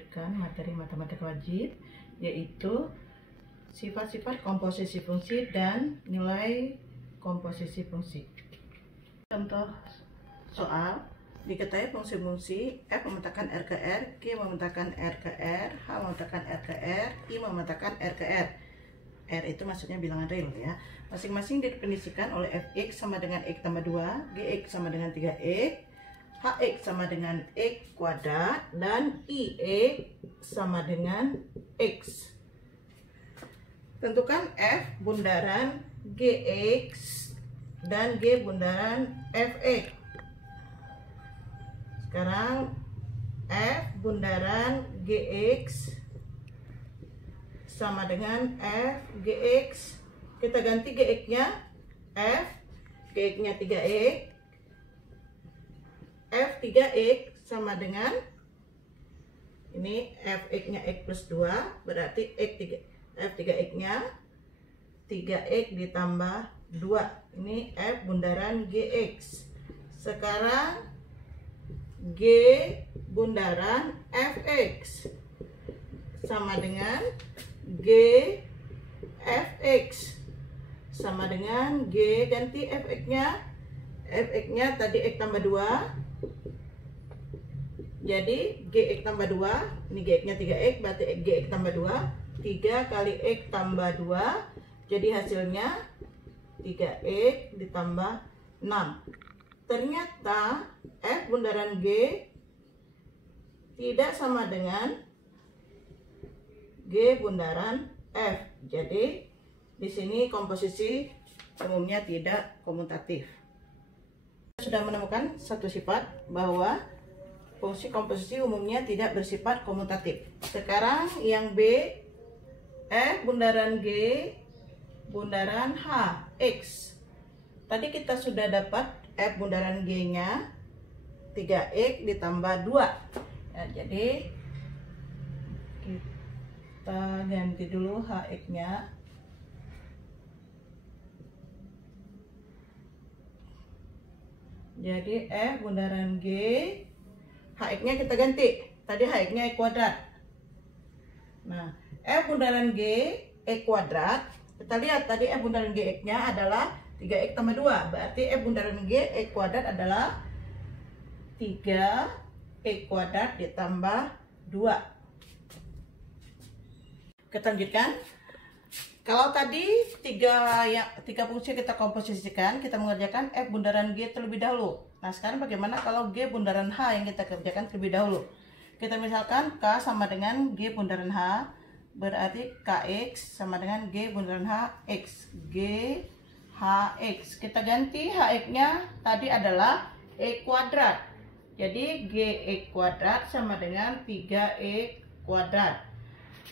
melanjutkan materi matematika wajib, yaitu sifat-sifat komposisi fungsi dan nilai komposisi fungsi. Contoh soal, diketahui fungsi-fungsi F memetakan R ke R, G memetakan R ke R, H memetakan R ke R, I memetakan R ke R. R itu maksudnya bilangan real ya. Masing-masing didefinisikan oleh Fx sama dengan X tambah 2, Gx sama dengan 3X, Hx sama dengan X kuadrat, dan Ix sama dengan X. Tentukan F bundaran Gx dan G bundaran Fx. Sekarang F bundaran Gx sama dengan F Gx. Kita ganti Gx-nya F, Gx-nya 3X, F 3X sama dengan ini Fx-nya X plus 2, berarti F 3X-nya 3X ditambah 2. Ini F bundaran Gx. Sekarang G bundaran Fx sama dengan G Fx sama dengan G, ganti Fx-nya. Fx-nya tadi X tambah 2, jadi Gx tambah 2. Ini Gx-nya 3X, berarti Gx tambah 2, 3 kali X tambah 2, jadi hasilnya 3X ditambah 6. Ternyata F bundaran G tidak sama dengan G bundaran F. Jadi di sini komposisi umumnya tidak komutatif. Kita sudah menemukan satu sifat bahwa fungsi komposisi umumnya tidak bersifat komutatif. Sekarang yang B, F bundaran G bundaran H X. Tadi kita sudah dapat F bundaran G-nya 3X ditambah 2 ya, jadi kita ganti dulu Hx-nya. Jadi F bundaran G, Hx-nya kita ganti. Tadi Hx-nya X kuadrat. Nah, F bundaran G X kuadrat. Kita lihat tadi F bundaran Gx-nya adalah 3X tambah 2. Berarti F bundaran G X kuadrat adalah 3X kuadrat ditambah 2. Kita lanjutkan. Kalau tadi tiga fungsi kita komposisikan, kita mengerjakan F bundaran G terlebih dahulu. Nah, sekarang bagaimana kalau G bundaran H yang kita kerjakan terlebih dahulu? Kita misalkan K sama dengan G bundaran H, berarti Kx sama dengan G bundaran H X. G Hx. Kita ganti Hx-nya tadi adalah E kuadrat. Jadi Gx kuadrat sama dengan 3E kuadrat.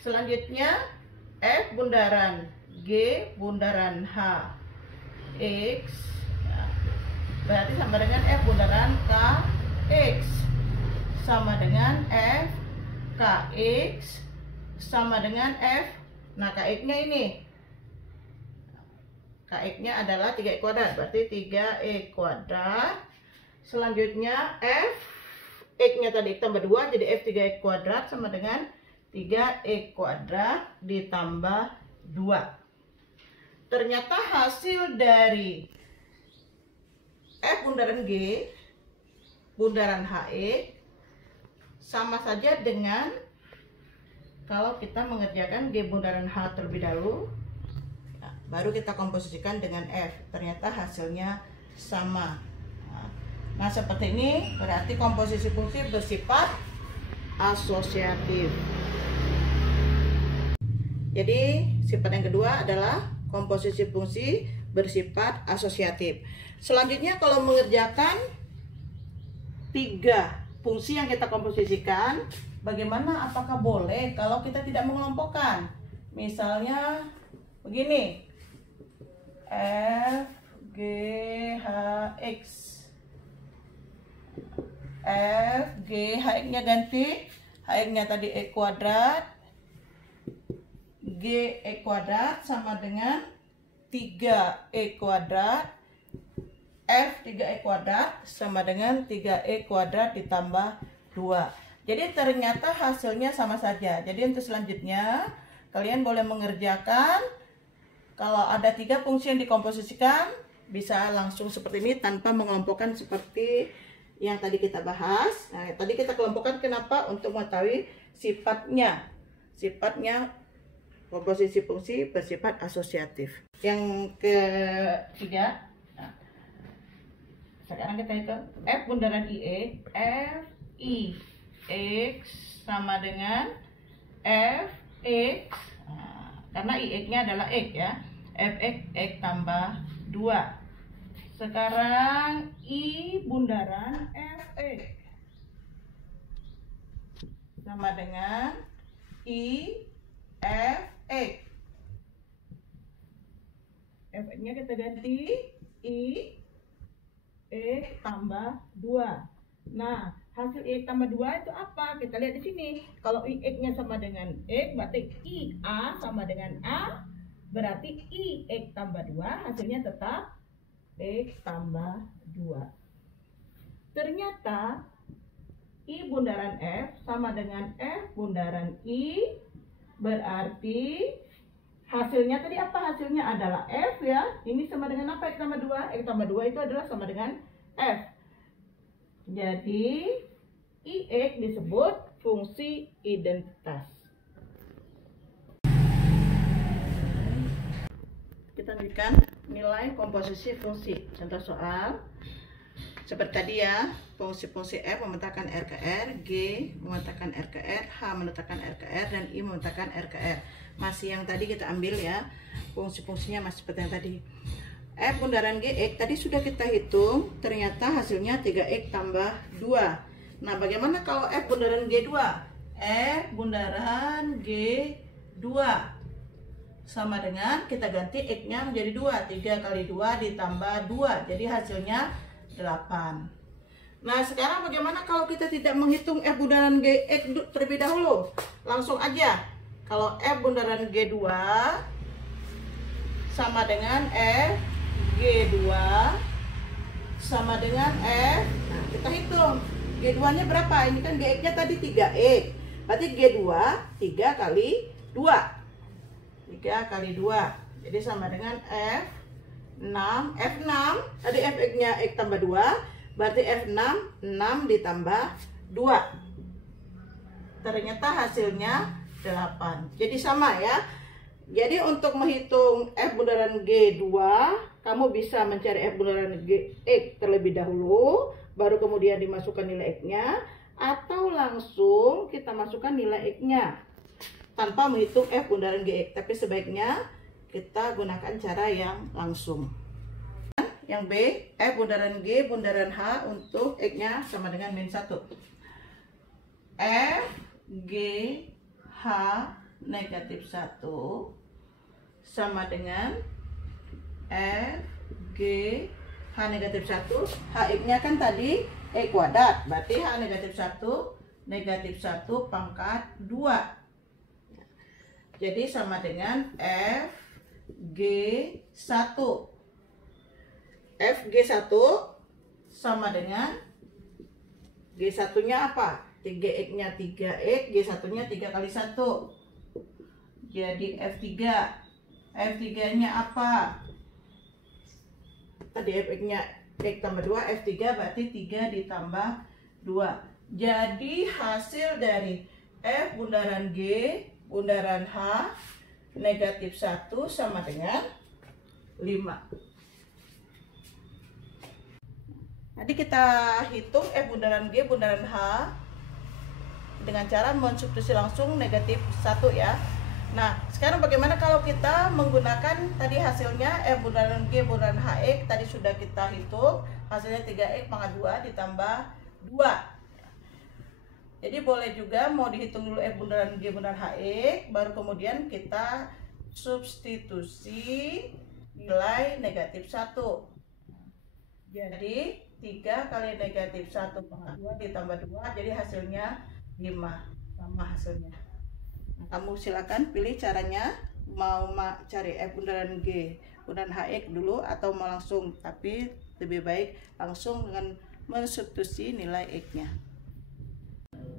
Selanjutnya F bundaran G bundaran H X, berarti sama dengan F bundaran K X sama dengan F Kx sama dengan F. Nah, Kx-nya ini, Kx-nya adalah 3E kuadrat, berarti 3E kuadrat. Selanjutnya F X-nya tadi X tambah 2, jadi F 3E kuadrat sama dengan 3E kuadrat ditambah 2. Ternyata hasil dari F bundaran G bundaran HX sama saja dengan kalau kita mengerjakan G bundaran H terlebih dahulu, nah, baru kita komposisikan dengan F. Ternyata hasilnya sama. Nah, seperti ini berarti komposisi fungsi bersifat asosiatif. Jadi sifat yang kedua adalah komposisi fungsi bersifat asosiatif. Selanjutnya kalau mengerjakan 3 fungsi yang kita komposisikan, bagaimana, apakah boleh kalau kita tidak mengelompokkan? Misalnya begini, F G H X, F G H-nya ganti, H-nya tadi E kuadrat, G E kuadrat sama dengan 3E kuadrat, F 3E kuadrat sama dengan 3E kuadrat ditambah 2. Jadi ternyata hasilnya sama saja. Jadi untuk selanjutnya kalian boleh mengerjakan kalau ada 3 fungsi yang dikomposisikan bisa langsung seperti ini tanpa mengelompokkan seperti yang tadi kita bahas. Nah, tadi kita kelompokkan kenapa? Untuk mengetahui sifatnya komposisi fungsi bersifat asosiatif. Yang ketiga, nah, sekarang kita hitung F bundaran IE, F I X sama dengan F X, nah, karena IX-nya adalah X ya, Fx X tambah 2. Sekarang I bundaran Fx sama dengan I Fx. Fx-nya kita ganti I X tambah 2. Nah, hasil I X tambah 2 itu apa? Kita lihat di sini. Kalau I X-nya sama dengan X, berarti I A sama dengan A. Berarti I X tambah 2 hasilnya tetap X tambah 2. Ternyata I bundaran F sama dengan F bundaran I. Berarti hasilnya tadi apa? Hasilnya adalah F ya. Ini sama dengan apa? X tambah 2. X tambah 2 itu adalah sama dengan F. Jadi IX disebut fungsi identitas. Kita berikan nilai komposisi fungsi. Contoh soal seperti tadi ya, fungsi-fungsi F memetakan R ke R, G memetakan R ke R, H memetakan R ke R, dan I memetakan R ke R. Masih yang tadi kita ambil ya, fungsi-fungsinya masih seperti yang tadi. F bundaran Gx tadi sudah kita hitung, ternyata hasilnya 3x tambah 2. Nah, bagaimana kalau F bundaran G2? F bundaran G2 sama dengan kita ganti x-nya menjadi 2. 3 kali 2 ditambah 2, jadi hasilnya 8. Nah, sekarang bagaimana kalau kita tidak menghitung F bundaran Gx terlebih dahulu? Langsung aja. Kalau F bundaran G2 sama dengan F G2 sama dengan F. Nah, kita hitung. G2-nya berapa? Ini kan Gx-nya tadi 3x. Berarti G2 3 kali 2. 3 kali 2. Jadi sama dengan F6. F6 tadi Fx-nya x tambah 2. Berarti F6 6 ditambah 2. Ternyata hasilnya 8. Jadi sama ya. Jadi untuk menghitung F bundaran G2, kamu bisa mencari F bundaran X terlebih dahulu, baru kemudian dimasukkan nilai X-nya, atau langsung kita masukkan nilai X-nya tanpa menghitung F bundaran Gx. Tapi sebaiknya kita gunakan cara yang langsung. Yang B, F bundaran G bundaran H untuk X-nya sama dengan -1. F G H negatif 1 sama dengan F G H negatif 1. H-nya kan tadi X kuadrat, berarti H negatif 1 negatif 1 pangkat 2. Jadi sama dengan F G 1. F G 1 sama dengan G1-nya apa? 3x-nya 3x, G1-nya 3 kali 1. Jadi F3. F3-nya apa? Tadi Fx-nya X tambah 2, F3 berarti 3 ditambah 2. Jadi hasil dari F bundaran G bundaran H negatif 1 sama dengan 5. Nanti kita hitung F bundaran G bundaran H dengan cara mensubstitusi langsung negatif 1 ya. Nah, sekarang bagaimana kalau kita menggunakan tadi hasilnya F bundaran G bundaran HX tadi sudah kita hitung, hasilnya 3x pangkat 2 ditambah 2. Jadi boleh juga mau dihitung dulu F bundaran G bundaran HX, baru kemudian kita substitusi nilai negatif 1. Jadi 3 kali negatif 1 pangkat 2 ditambah 2, jadi hasilnya 5. Sama hasilnya. Nah, kamu silakan pilih caranya, mau cari F bundaran G bundaran HX dulu atau mau langsung, tapi lebih baik langsung dengan mensubstitusi nilai X-nya.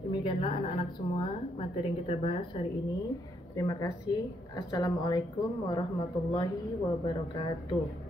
Demikianlah anak-anak semua materi yang kita bahas hari ini. Terima kasih. Assalamualaikum warahmatullahi wabarakatuh.